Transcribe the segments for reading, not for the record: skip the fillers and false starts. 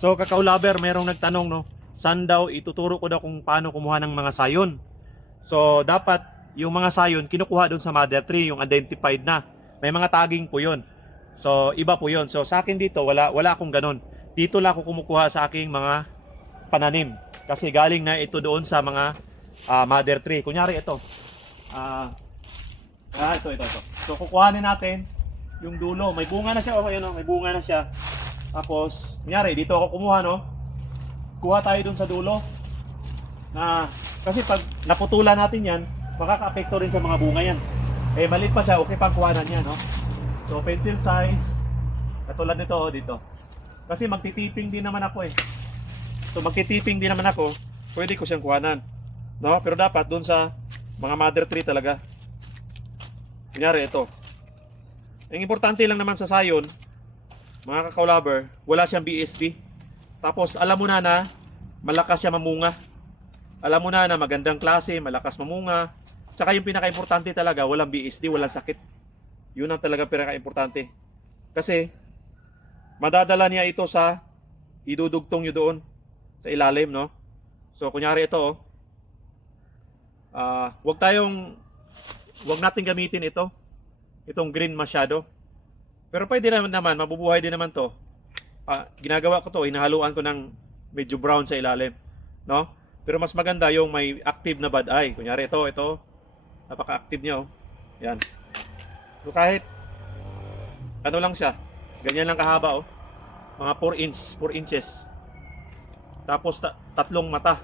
So Kakao Lover, merong nagtanong no, saan daw ituturo ko daw kung paano kumuha ng mga sayon. So dapat yung mga sayon kinukuha doon sa mother tree, yung identified na. May mga tagging po 'yon. So iba po 'yon. So sa akin dito wala akong ganun. Dito lang ako kumukuha sa aking mga pananim kasi galing na ito doon sa mga mother tree. Kunyari ito. Ito. So kukuhanin natin yung dulo. May bunga na siya, okay, no? May bunga na siya. Tapos, kunyari, dito ako kumuha, no? Kuha tayo dun sa dulo. Kasi pag naputulan natin yan, makaka-apekto rin sa mga bunga yan. Eh, maliit pa siya, okay pang kuhanan yan, no? So, pencil size. Katulad nito, dito. Kasi magtitiping din naman ako, eh. So, magtitiping din naman ako, pwede ko siyang kuhanan. No? Pero dapat dun sa mga mother tree talaga. Kunyari, ito. Ang importante lang naman sa sayon, mga Kakao Lover, wala siyang BSD. Tapos alam mo na malakas siya mamunga. Alam mo na magandang klase, malakas mamunga. Tsaka yung pinaka-importante talaga, walang BSD, walang sakit. Yun ang talaga pinaka-importante. Kasi madadala niya ito sa idudugtong nyo doon sa ilalim, no? So kunyari ito, wag natin gamitin itong green masyado. Pero pwede naman, mabubuhay din naman to. Ginagawa ko to, hinahaluan ko ng medyo brown sa ilalim, no? Pero mas maganda yung may active na bud eye. Kunyari ito, napaka-active niya, oh. Yan. So kahit ano lang siya, ganyan lang kahaba, oh. Mga 4 inches. Tapos tatlong mata.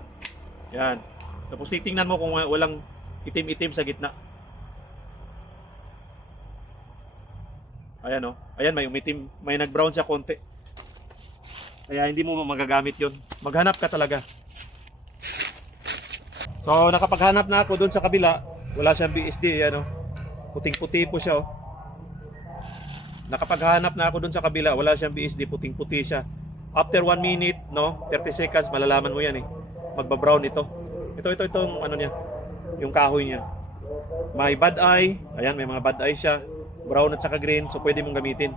Yan. Tapos titingnan mo kung walang itim-itim sa gitna. Ayan, oh. Ayan, may umitim, may nag-brown siya konti. Kaya hindi mo magagamit 'yon. Maghanap ka talaga. So, nakapaghanap na ako doon sa kabila. Wala siyang BSD, ayan, oh. Puting-puti po siya, oh. Nakapaghanap na ako doon sa kabila, wala siyang BSD, puting-puti siya. After 1 minute, no, 30 seconds, malalaman mo 'yan, eh. Magba-brown ito. Itong ano niya, yung kahoy niya. May bud eye, ayan, may mga bud eye siya. Brown at saka green, so pwede mong gamitin.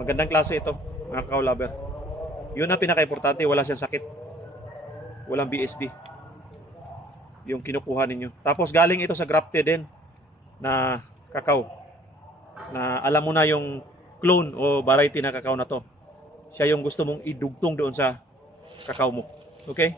Magandang klase ito, mga Kakao Lover. Yun ang pinaka-importante, wala siyang sakit. Walang BSD. Yung kinukuha ninyo. Tapos galing ito sa grafted din na kakao. Na alam mo na yung clone o variety na kakao na to. Siya yung gusto mong idugtong doon sa kakao mo. Okay?